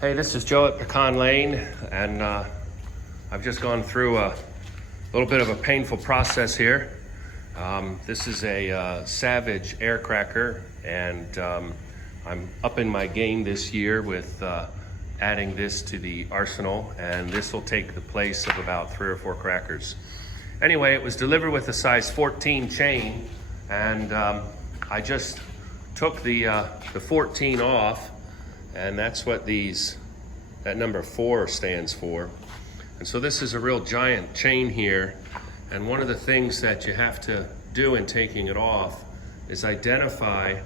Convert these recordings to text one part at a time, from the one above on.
Hey, this is Joe at Pecan Lane, and I've just gone through a little bit of a painful process here. This is a Savage air cracker, and I'm upping my game this year with adding this to the arsenal, and this will take the place of about 3 or 4 crackers. Anyway, it was delivered with a size 14 chain, and I just took the 14 off, and that's what that number 4 stands for. And so this is a real giant chain here, and one of the things that you have to do in taking it off is identify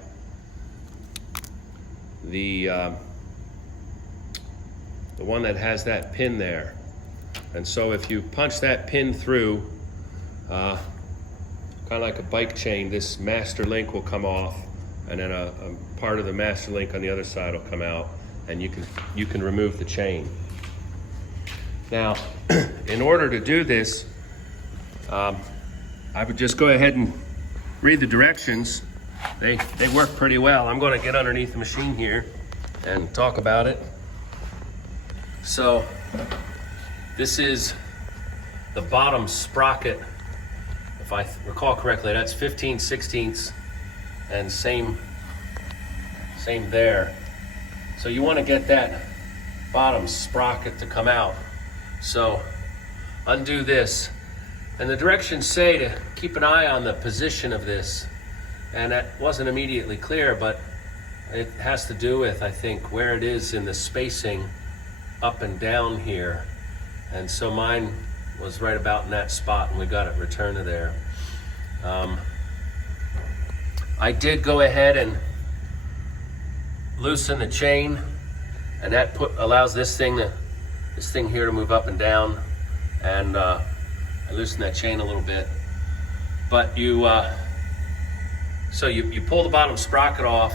the one that has that pin there. And so if you punch that pin through, kind of like a bike chain, this master link will come off, and then a part of the master link on the other side will come out, and you can remove the chain. Now, in order to do this, I would just go ahead and read the directions. They work pretty well. I'm going to get underneath the machine here and talk about it. So, this is the bottom sprocket. If I recall correctly, that's 15/16, and same there. So you want to get that bottom sprocket to come out. So undo this, and the directions say to keep an eye on the position of this, and that wasn't immediately clear, but it has to do with, I think, where it is in the spacing up and down here. And so mine was right about in that spot, and we got it returned to there. I did go ahead and loosen the chain, and that allows this thing here to move up and down, and I loosened that chain a little bit. But so you pull the bottom sprocket off,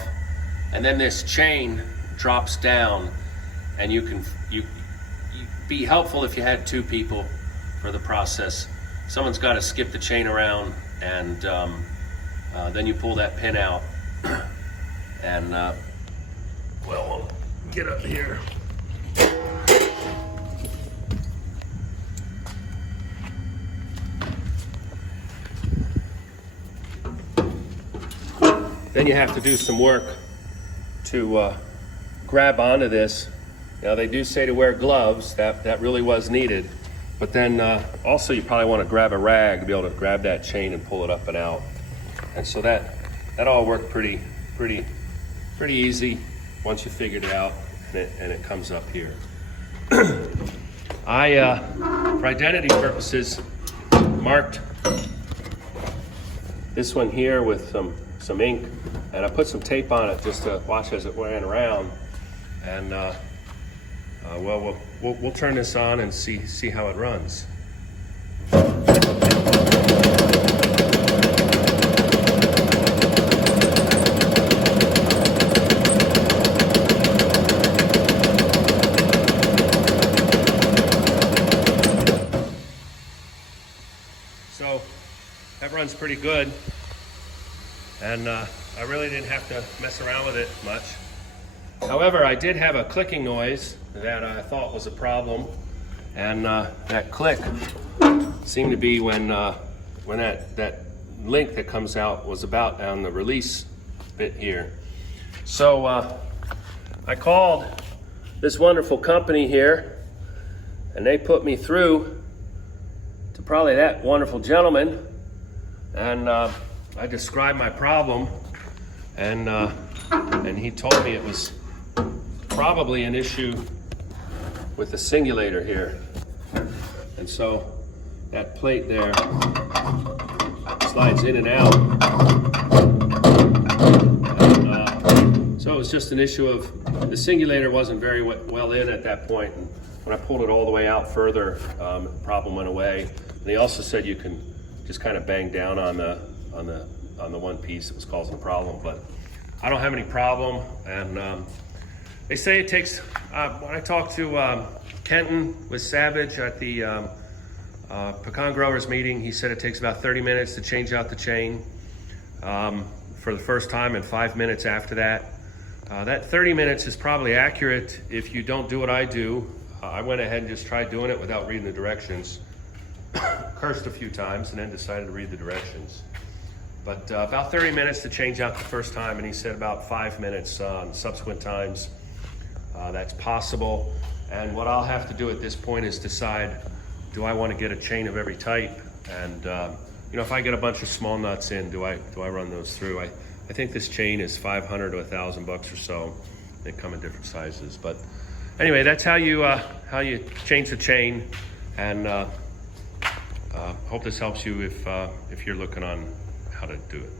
and then this chain drops down, and you'd be helpful if you had 2 people for the process. Someone's got to skip the chain around, and then you pull that pin out, and we'll get up here. Then you have to do some work to grab onto this. Now, they do say to wear gloves. That really was needed. But then also you probably want to grab a rag to be able to grab that chain and pull it up and out. And so that all worked pretty easy once you figured it out, and it comes up here. I, for identity purposes, marked this one here with some ink, and I put some tape on it just to watch as it ran around. And well, we'll turn this on and see how it runs. So that runs pretty good, and I really didn't have to mess around with it much. However, I did have a clicking noise that I thought was a problem, and that click seemed to be when that link that comes out was about on the release bit here. So I called this wonderful company here, and they put me through to probably that wonderful gentleman, and I described my problem, and he told me it was probably an issue with the singulator here. And so that plate there slides in and out. And, so it was just an issue of the singulator wasn't very well in at that point. And when I pulled it all the way out further, the problem went away. And he also said you can just kind of bang down on the one piece that was causing the problem. But I don't have any problem, and they say it takes, when I talked to Kenton with Savage at the pecan growers meeting, he said it takes about 30 minutes to change out the chain for the first time and 5 minutes after that. That 30 minutes is probably accurate if you don't do what I do. I went ahead and just tried doing it without reading the directions. Cursed a few times and then decided to read the directions. But about 30 minutes to change out the first time, and he said about 5 minutes on subsequent times. That's possible. And what I'll have to do at this point is decide, do I want to get a chain of every type? And if I get a bunch of small nuts in, do I run those through? I think this chain is 500 to $1,000 or so. They come in different sizes. But anyway, that's how you change the chain. And hope this helps you if you're looking on how to do it.